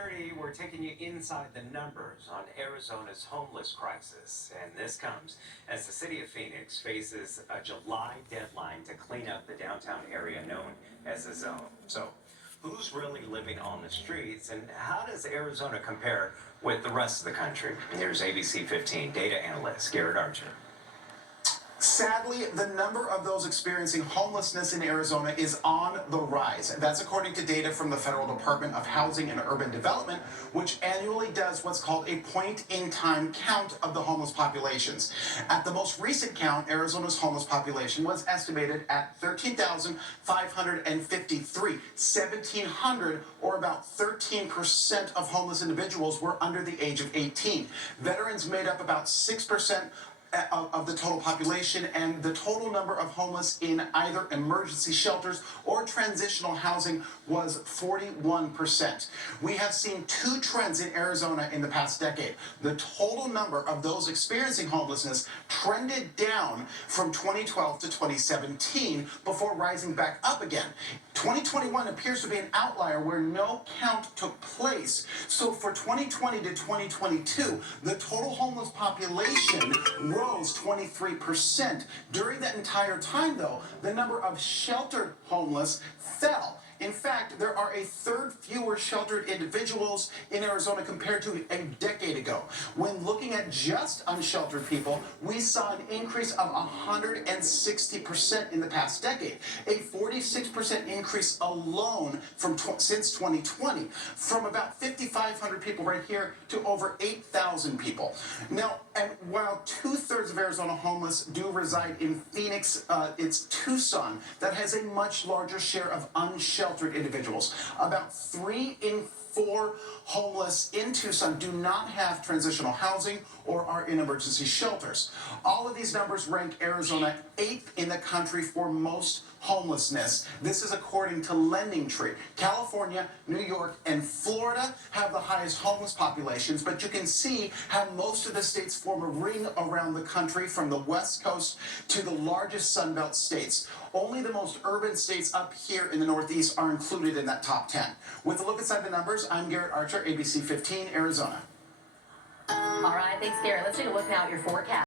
6:30, we're taking you inside the numbers on Arizona's homeless crisis. And this comes as the city of Phoenix faces a July deadline to clean up the downtown area known as the zone. So, who's really living on the streets, and how does Arizona compare with the rest of the country? Here's ABC 15 data analyst Garrett Archer. Sadly, the number of those experiencing homelessness in Arizona is on the rise. That's according to data from the Federal Department of Housing and Urban Development, which annually does what's called a point-in-time count of the homeless populations. At the most recent count, Arizona's homeless population was estimated at 13,553. 1,700, or about 13% of homeless individuals, were under the age of 18. Veterans made up about 6% of the total population, and the total number of homeless in either emergency shelters or transitional housing was 41%. We have seen two trends in Arizona in the past decade. The total number of those experiencing homelessness trended down from 2012 to 2017 before rising back up again. 2021 appears to be an outlier where no count took place. So for 2020 to 2022, the total homeless population rose 23%. During that entire time, though, the number of sheltered homeless fell. In fact, there are a third fewer sheltered individuals in Arizona compared to a decade ago. When looking at just unsheltered people, we saw an increase of 160% in the past decade, a 46% increase alone since 2020, from about 5,500 people right here to over 8,000 people. Now, and while 2/3 of Arizona homeless do reside in Phoenix, it's Tucson that has a much larger share of unsheltered individuals. About 3 in 4 homeless in Tucson do not have transitional housing or are in emergency shelters. All of these numbers rank Arizona 8th in the country for most homelessness. This is according to LendingTree. California, New York, and Florida have the highest homeless populations, but you can see how most of the states form a ring around the country from the West Coast to the largest Sunbelt states. Only the most urban states up here in the Northeast are included in that top 10. With a look inside the numbers, I'm Garrett Archer, ABC 15, Arizona. All right, thanks, Garrett. Let's take a look now at your forecast.